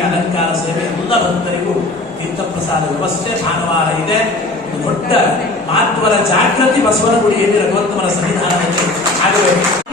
ಅಲಂಕಾರ ಸೇವೆ ಎಲ್ಲ ಭಕ್ತರಿಗೂ ತೀರ್ಥಪ್ರಸಾದ ವ್ಯವಸ್ಥೆ ಭಾನುವಾರ ಇದೆ. ದೊಡ್ಡ ಮಹತ್ವದ ಜಾಗೃತಿ ಬಸವನ ಗುಡಿಯಲ್ಲಿ ರಘುವತ್ತಮರ ಸನ್ನಿಧಾನದಲ್ಲಿ ಆಗಬೇಕು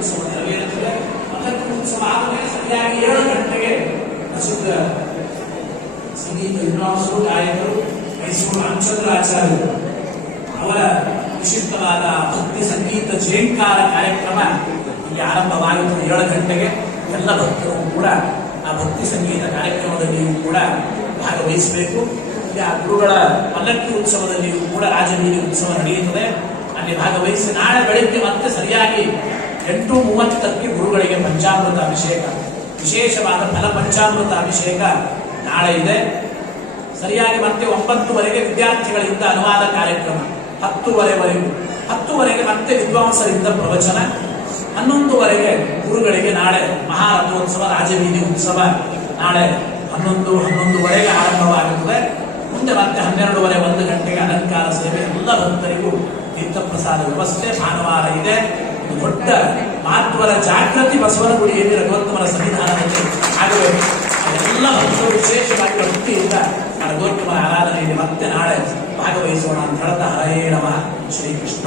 ಉತ್ಸವ ನೆರವೇರುತ್ತದೆ ಪಲ್ಲಕ್ಕಿ ಉತ್ಸವ ಆದಮೇಲೆ ಸರಿಯಾಗಿ ಏಳು ಗಂಟೆಗೆ ಪ್ರಸಿದ್ಧ ಸಂಗೀತ ವಿದ್ವಾಂಸರು ಗಾಯಕರು ಮೈಸೂರು ರಾಮಚಂದ್ರ ಆಚಾರ್ಯರು ಅವರ ವಿಶಿಷ್ಟವಾದ ಭಕ್ತಿ ಸಂಗೀತ ಜೇಂಕಾರ ಕಾರ್ಯಕ್ರಮ ಇಲ್ಲಿ ಆರಂಭವಾಗುತ್ತದೆ ಏಳು ಗಂಟೆಗೆ ಎಲ್ಲ ಭಕ್ತರು ಕೂಡ ಆ ಭಕ್ತಿ ಸಂಗೀತ ಕಾರ್ಯಕ್ರಮದಲ್ಲಿಯೂ ಕೂಡ ಭಾಗವಹಿಸಬೇಕು. ಇಲ್ಲಿ ಆ ಗುರುಗಳ ಪಲ್ಲಕ್ಕಿ ಉತ್ಸವದಲ್ಲಿಯೂ ಕೂಡ ರಾಜವೀರಿ ಉತ್ಸವ ನಡೆಯುತ್ತದೆ. ಅಲ್ಲಿ ಭಾಗವಹಿಸಿ ನಾಳೆ ಬೆಳಿಗ್ಗೆ ಮತ್ತೆ ಸರಿಯಾಗಿ ಎಂಟು ಮೂವತ್ತಕ್ಕೆ ಗುರುಗಳಿಗೆ ಪಂಚಾಮೃತ ಅಭಿಷೇಕ. ವಿಶೇಷವಾದ ಫಲ ಪಂಚಾಮೃತ ಅಭಿಷೇಕ ನಾಳೆ ಇದೆ. ಸರಿಯಾಗಿ ಮತ್ತೆ ಒಂಬತ್ತುವರೆಗೆ ವಿದ್ಯಾರ್ಥಿಗಳಿಂದ ಅನುವಾದ ಕಾರ್ಯಕ್ರಮ. ಹತ್ತುವರೆವರೆಗೂ. ಹತ್ತುವರೆಗೆ ಮತ್ತೆ ವಿದ್ವಾಂಸರಿಂದ ಪ್ರವಚನ. ಹನ್ನೊಂದುವರೆಗೆ ಗುರುಗಳಿಗೆ ನಾಳೆ ಮಹಾರಥೋತ್ಸವ ರಾಜಬೀದಿ ಉತ್ಸವ. ನಾಳೆ ಹನ್ನೊಂದು, ಹನ್ನೊಂದುವರೆಗೆ ಆರಂಭವಾಗುತ್ತದೆ. ಮುಂದೆ ಮತ್ತೆ ಹನ್ನೆರಡುವರೆ, ಒಂದು ಗಂಟೆಗೆ ಅಲಂಕಾರ ಸೇವೆ. ಎಲ್ಲ ಭಕ್ತರಿಗೂ ತೀರ್ಥಪ್ರಸಾದ ವ್ಯವಸ್ಥೆ, ಭಾನುವಾರ ಇದೆ. ದೊಡ್ಡ ಮಹತ್ವದ ಜಾಗೃತಿ ಬಸವನ ಗುಡಿಯಲ್ಲಿ ರಘುವತ್ತಮರ ಸನ್ನಿಧಾನದಲ್ಲಿ ಆಗಬೇಕು ಎಲ್ಲ ಭಕ್ತರು ವಿಶೇಷವಾಗಿ ಭಕ್ತಿಯಿಂದ ಆ ರಘುವತ್ತಮರ ಆರಾಧನೆಯಲ್ಲಿ ಮತ್ತೆ ನಾಳೆ ಭಾಗವಹಿಸೋಣ ಅಂತ ಹೇಳ್ತಾ ಹರೇ ನಮಃ. ಶ್ರೀ ಕೃಷ್ಣ